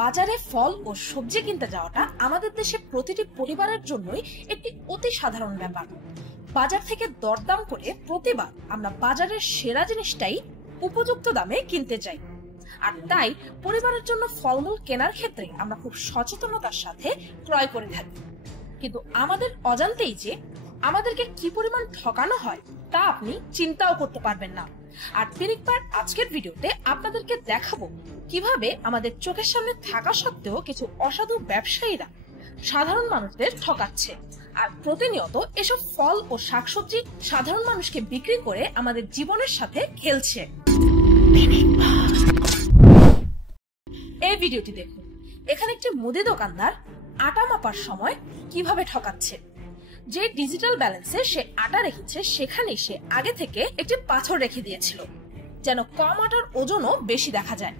বাজারে ফল ও সবজি কিনতে যাওয়াটা আমাদের দেশে প্রতিটি পরিবারের জন্যই একটি অতি সাধারণ ব্যাপার। বাজার থেকে দরদাম করে প্রতিবার আমরা বাজারের সেরা জিনিসটাই উপযুক্ত দামে কিনতে চাই। আর তাই পরিবারের জন্য ফলমূল কেনার ক্ষেত্রে আমরা খুব সচেতনতার সাথে ক্রয় করে থাকি। কিন্তু আমাদের অজান্তেই যে আমাদেরকে কি পরিমাণ ঠকানো হয় তা আপনি চিন্তাও করতে পারবেন না। আর পিরিকপার আজকের ভিডিওতে আপনাদেরকে দেখাবো কিভাবে আমাদের চোখের সামনে থাকা সত্ত্বেও কিছু অসাধু ব্যবসায়ীরা সাধারণ মানুষদের ঠকাচ্ছে, আর প্রতিনিয়ত এসব ফল ও শাকসবজি সাধারণ মানুষকে বিক্রি করে আমাদের জীবনের সাথে খেলছে। এই ভিডিওটি দেখুন। এখানে একটি মুদি দোকানদার আটা মাপার সময় কিভাবে ঠকাচ্ছে। যে ডিজিটাল ব্যালেন্সে সে আটা রেখেছে সেখানে সে আগে থেকে একটি পাথর রেখে দিয়েছিল যেন কম আটার ওজনও বেশি দেখা যায়।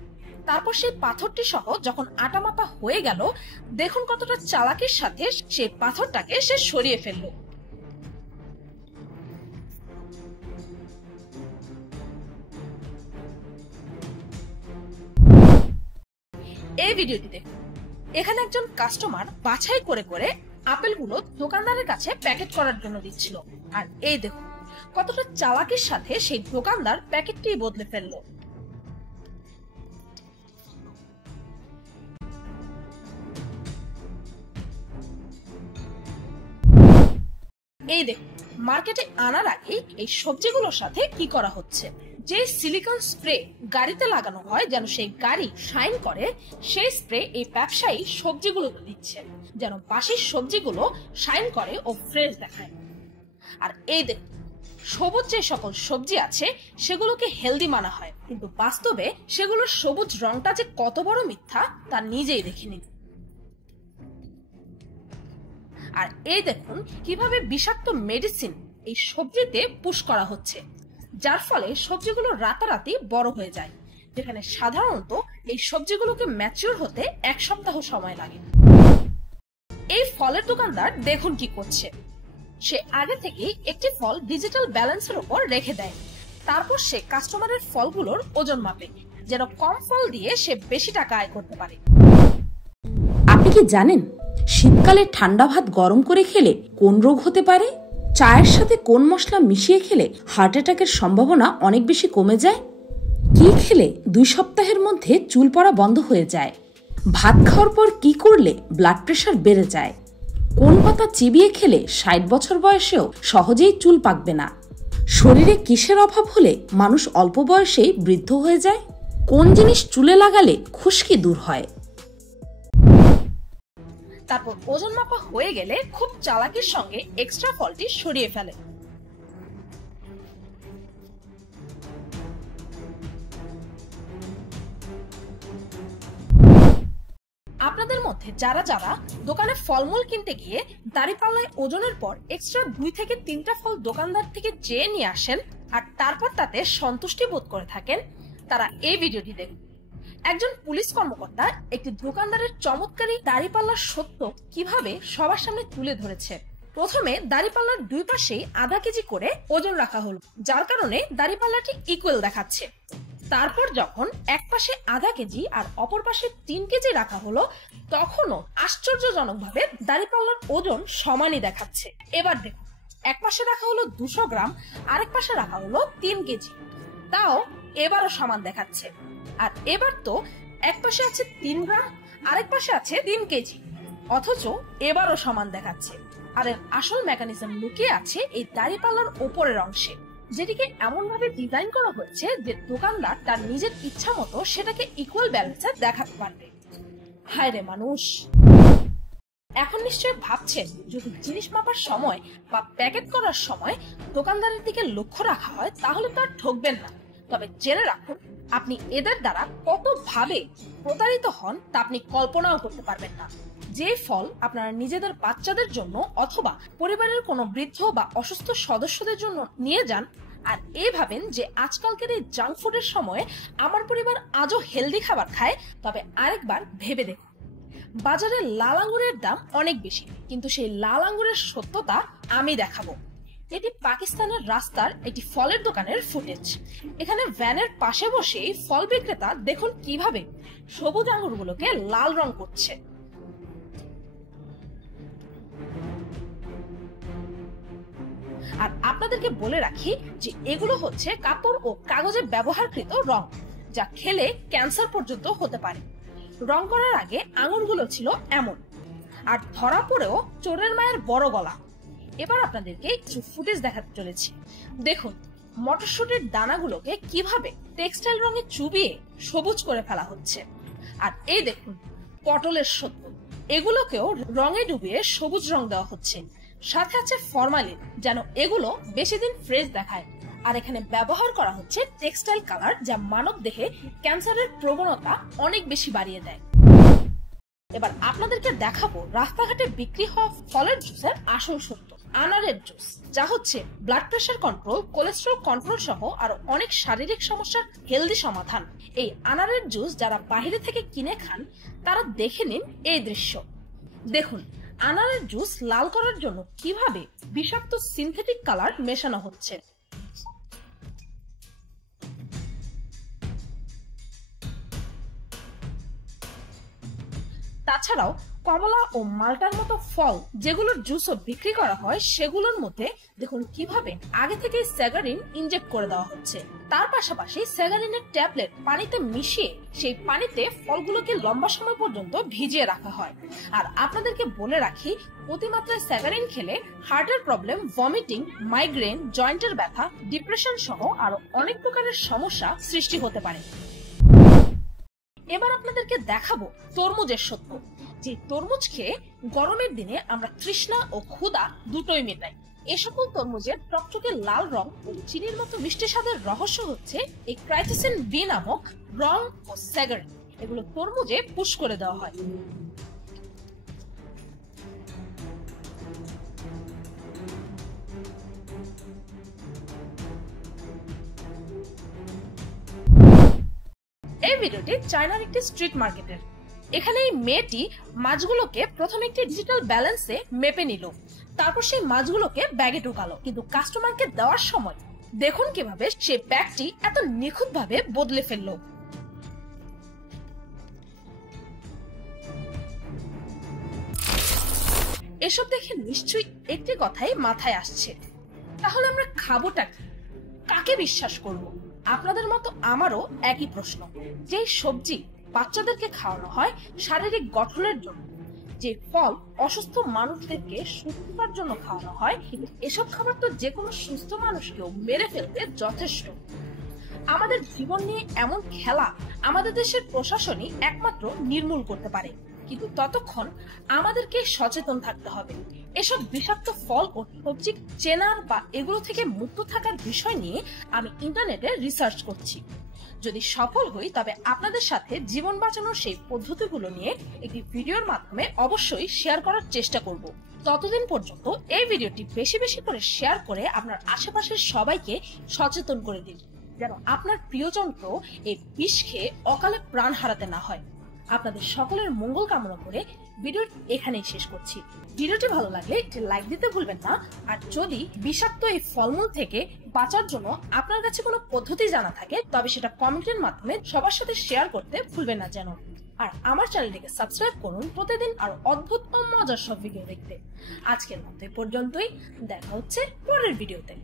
তারপর সেই পাথরটি সহ যখন আটা মাপা হয়ে গেল, দেখুন কতটা চালাকির সাথে সেই পাথরটাকে সে সরিয়ে ফেলল। এই ভিডিওটি দেখুন। এখানে একজন কাস্টমার বাছাই করে করে আপেলগুলো দোকানদারের কাছে প্যাকেট করার জন্য দিচ্ছিল, আর এই দেখুন কতটা চালাকির সাথে সেই দোকানদার প্যাকেটটি বদলে ফেললো। এই দেখুন মার্কেটে আনার আগে এই সবজিগুলোর সাথে কি করা হচ্ছে। যে সিলিকন স্প্রে গাড়িতে লাগানো হয় যেন সেই গাড়ি শাইন করে, সেই স্প্রে এই ব্যবসায়ী সবজিগুলোতে দিচ্ছে যেন বাসি সবজিগুলো শাইন করে ও ফ্রেশ দেখায়। আর এই দেখুন সবুজ যে সকল সবজি আছে সেগুলোকে হেলদি মানা হয়, কিন্তু বাস্তবে সেগুলোর সবুজ রংটা যে কত বড় মিথ্যা তা নিজেই দেখে নিন। আর এই দেখুন কিভাবে বিষাক্ত মেডিসিন এই সবজিতে পুশ করা হচ্ছে, যার ফলে সবজিগুলো রাতারাতি বড় হয়ে যায়, যেখানে সাধারণত এই সবজিগুলোকে ম্যাচিউর হতে 1 সপ্তাহ সময় লাগে। এই ফলের দোকানদার দেখুন কি করছে। সে আগে থেকেই একটি ফল ডিজিটাল ব্যালেন্সের উপর রেখে দেয়, তারপর সে কাস্টমারের ফলগুলোর ওজন মাপে যেন কম ফল দিয়ে সে বেশি টাকা আয় করতে পারে। আপনি কি জানেন শীতকালে ঠান্ডা ভাত গরম করে খেলে কোন রোগ হতে পারে? চায়ের সাথে কোন মশলা মিশিয়ে খেলে হার্ট অ্যাটাকের সম্ভাবনা অনেক বেশি কমে যায়? কি খেলে 2 সপ্তাহের মধ্যে চুল পড়া বন্ধ হয়ে যায়? ভাত খাওয়ার পর কি করলে ব্লাড প্রেশার বেড়ে যায়? কোন পাতা চিবিয়ে খেলে 60 বছর বয়সেও সহজেই চুল পাকবে না? শরীরে কিসের অভাব হলে মানুষ অল্প বয়সেই বৃদ্ধ হয়ে যায়? কোন জিনিস চুলে লাগালে খুশকি দূর হয়? তারপর ওজন মাপা হয়ে গেলে খুব চালাকির সঙ্গে এক্সট্রা ফলটি সরিয়ে ফেলে। আপনাদের মধ্যে যারা যারা দোকানে ফলমূল কিনতে গিয়ে দাঁড়িপাল্লায় ওজনের পর এক্সট্রা 2 থেকে 3টা ফল দোকানদার থেকে চেয়ে নিয়ে আসেন আর তারপর তাতে সন্তুষ্টি বোধ করে থাকেন, তারা এই ভিডিওটি দেখুন। একজন পুলিশ কর্মকর্তা একটি দোকানদারের চমৎকারী দাঁড়িপাল্লার সত্য কিভাবে সবার সামনে তুলে ধরেছে। প্রথমে দাঁড়িপাল্লার 2 পাশেই আধা কেজি করে ওজন রাখা হলো, যার কারণে দাঁড়িপাল্লাটি ইকুয়াল দেখাচ্ছে। তারপর যখন এক পাশে আধা কেজি আর অপর পাশে 3 কেজি রাখা হলো, তখনও আশ্চর্যজনকভাবে দাঁড়িপাল্লার ওজন সমানই দেখাচ্ছে। এবার দেখুন, এক পাশে রাখা হলো 200 গ্রাম, আরেক পাশে রাখা হলো 3 কেজি, তাও এবারও সমান দেখাচ্ছে। আর এবার তো এক পাশে আছে 3 গ্রাম, আরেক পাশে আছে 3 কেজি, অথচ এবারও সমান দেখাচ্ছে। আর এর আসল মেকানিজম লুকিয়ে আছে এই দাঁড়িপাল্লার উপরের অংশে, যেটিকে এমন ভাবে ডিজাইন করা হয়েছে যে দোকানদার তার নিজের ইচ্ছা মতো সেটাকে ইকুয়াল ব্যালেন্সে দেখাতে পারবে। হায় রে মানুষ! এখন নিশ্চয়ই ভাবছেন, যদি জিনিস মাপার সময় বা প্যাকেট করার সময় দোকানদারের দিকে লক্ষ্য রাখা হয় তাহলে তো আর ঠকবেন না। তবে জেনে রাখুন, আপনি এদের দ্বারা কত ভাবে প্রতারিত হন তা আপনি কল্পনাও করতে পারবেন না। যে ফল আপনারা নিজেদের বাচ্চাদের জন্য অথবা পরিবারের কোনো বৃদ্ধ বা অসুস্থ সদস্যদের জন্য নিয়ে যান, আর ভাবেন যে আজকালকের এই জাঙ্ক ফুডের সময়ে আমার পরিবার আজও হেলদি খাবার খায়, তবে আরেকবার ভেবে দেখুন, বাজারে লাল আঙ্গুরের দাম অনেক বেশি, কিন্তু সেই লাল আঙ্গুরের সত্যতা আমি দেখাবো। এটি পাকিস্তানের রাস্তার একটি ফলের দোকানের ফুটেজ। এখানে ভ্যানের পাশে বসে ফল বিক্রেতা দেখুন কিভাবে সবুজ আঙ্গুরগুলোকে লাল রং করছে। আর আপনাদেরকে বলে রাখি যে এগুলো হচ্ছে কাপড় ও কাগজে ব্যবহারকৃত রং, যা খেলে ক্যান্সার পর্যন্ত হতে পারে। রং করার আগে আঙুরগুলো ছিল এমন, আর ধরা পড়েও চোরের মায়ের বড় গলা। এবার আপনাদেরকে কিছু ফুটেজ দেখাতে চলেছি। দেখুন মটরশুটির দানাগুলোকে কিভাবে টেক্সটাইল রঙে চুবিয়ে সবুজ করে ফেলা হচ্ছে। আর এই দেখুন পটলের সত্য, এগুলোকেও রঙে ডুবিয়ে সবুজ রং দেওয়া হচ্ছে। সাথে আছে ফরমালিন, যেন এগুলো বেশি দিন ফ্রেশ দেখায়। আর এখানে ব্যবহার করা হচ্ছে টেক্সটাইল কালার, যা মানব দেহে ক্যান্সারের প্রবণতা অনেক বেশি বাড়িয়ে দেয়। এবার আপনাদেরকে দেখাবো রাস্তাঘাটে বিক্রি হওয়া ফলের জুসের আসল সত্য। আনারের জুস, যা হচ্ছে blood pressure control, cholesterol control সহ আরো অনেক শারীরিক সমস্যার হেলদি সমাধান। এই আনারের জুস যারা বাইরে থেকে কিনে খান তারা দেখে নিন এই দৃশ্য। দেখুন আনারের জুস লাল করার জন্য কিভাবে বিষাক্ত সিনথেটিক কালার মেশানো হচ্ছে। তাছাড়াও কমলা ও মাল্টার মতো ফল যেগুলোর জুসও বিক্রি করা হয়, সেগুলোর মধ্যে দেখুন কিভাবে আগে থেকে স্যাগারিন ইনজেক্ট করে দেওয়া হচ্ছে। তার পাশাপাশি স্যাগারিনের ট্যাবলেট পানিতে মিশিয়ে সেই পানিতে ফলগুলোকে লম্বা সময় পর্যন্ত ভিজিয়ে রাখা হয়। আর আপনাদেরকে বলে রাখি, অতিমাত্রায় স্যাগারিন খেলে হার্টের প্রবলেম, ভমিটিং, মাইগ্রেন, জয়েন্টের ব্যথা, ডিপ্রেশন সহ আরো অনেক প্রকারের সমস্যা সৃষ্টি হতে পারে। এবার আপনাদেরকে দেখাবো তরমুজের সত্য, যে তরমুজ খেয়ে গরমের দিনে আমরা তৃষ্ণা ও ক্ষুধা দুটোই মেটাই। এ সকল তরমুজের টকটকে লাল রং ও চিনির মতো মিষ্টি স্বাদের রহস্য হচ্ছে এই ক্রাইটোসিন বি নামক রং ও স্যাগারিন। এগুলো তরমুজে পুশ করে দেওয়া হয়। এই ভিডিওটি চায়নার একটি স্ট্রিট মার্কেটের। এখানে এই মেয়েটি মাছগুলোকে প্রথমে একটি ডিজিটাল ব্যালেন্সে মেপে নিল, তারপর সেই মাছগুলোকে ব্যাগে ঢোকালো। কিন্তু কাস্টমারকে দেওয়ার সময় দেখুন কিভাবে সে ব্যাগটি এত নিখুঁতভাবে বদলে ফেললো। এসব দেখে নিশ্চয়ই একটি কথাই মাথায় আসছে, তাহলে আমরা খাবোটা কি? কাকে বিশ্বাস করব? আপনাদের মতো আমারও একই প্রশ্ন। যে সবজি বাচ্চাদেরকে খাওয়ানো হয় শারীরিক গঠনের জন্য, যে ফল অসুস্থ মানুষদেরকে সুস্থতার জন্য খাওয়ানো হয়, কিন্তু এসব খাবার তো যে কোনো সুস্থ মানুষকেও মেরে ফেলতে যথেষ্ট। আমাদের জীবন নিয়ে এমন খেলা আমাদের দেশের প্রশাসনই একমাত্র নির্মূল করতে পারে, কিন্তু ততক্ষণ আমাদেরকে সচেতন থাকতে হবে। এসব বিষাক্ত ফল ও সবজি চেনার বা এগুলো থেকে মুক্ত থাকার বিষয় নিয়ে আমি ইন্টারনেটে রিসার্চ করছি। যদি সফল হই তবে আপনাদের সাথে জীবন বাঁচানোর সেই পদ্ধতিগুলো নিয়ে একটি ভিডিওর মাধ্যমে অবশ্যই শেয়ার করার চেষ্টা করব। ততদিন পর্যন্ত এই ভিডিওটি বেশি বেশি করে শেয়ার করে আপনার আশেপাশের সবাইকে সচেতন করে দিন, যেন আপনার প্রিয়জনকে এই বিষ খেয়ে অকালে প্রাণ হারাতে না হয়। আপনাদের সকলের মঙ্গল কামনা করে ভিডিওটি এখানেই শেষ করছি। ভিডিওটি ভালো লাগলে একটি লাইক দিতে ভুলবেন না। আর যদি বিষাক্ত এই ফলমূল থেকে বাঁচার জন্য আপনার কাছে কোনো পদ্ধতি জানা থাকে তবে সেটা কমেন্টের মাধ্যমে সবার সাথে শেয়ার করতে ভুলবেন না যেন। আর আমার চ্যানেলটিকে সাবস্ক্রাইব করুন প্রতিদিন আরো অদ্ভুত ও মজার সব ভিডিও দেখতে। আজকের মতো এই পর্যন্তই, দেখা হচ্ছে পরের ভিডিওতে।